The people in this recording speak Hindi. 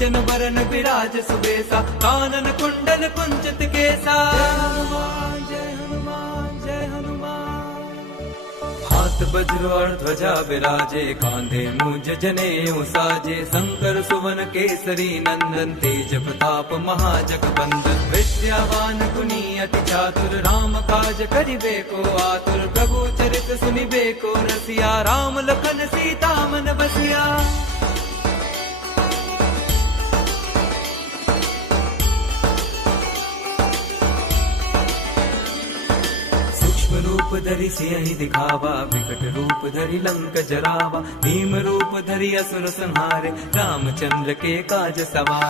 कंचन बरन विराज सुबेसा, कानन कुंडल कुंचित केसा। जय हनुमान जय हनुमान। हाथ वज्र और ध्वजा विराजे, कांधे मूंज जनेऊ साजे। शंकर सुवन केसरी नंदन, तेज प्रताप महाजगबंदन। विद्यावान गुणी अति चातुर, राम काज करिबे को आतुर। प्रभु चरित सुनिबे को रसिया, राम लखन सीता मन बसिया। रूप धरि सियहि दिखावा, विकट रूप धरि लंक जरावा। भीम रूप धरि असुर संहारे, रामचंद्र के काज सवारे।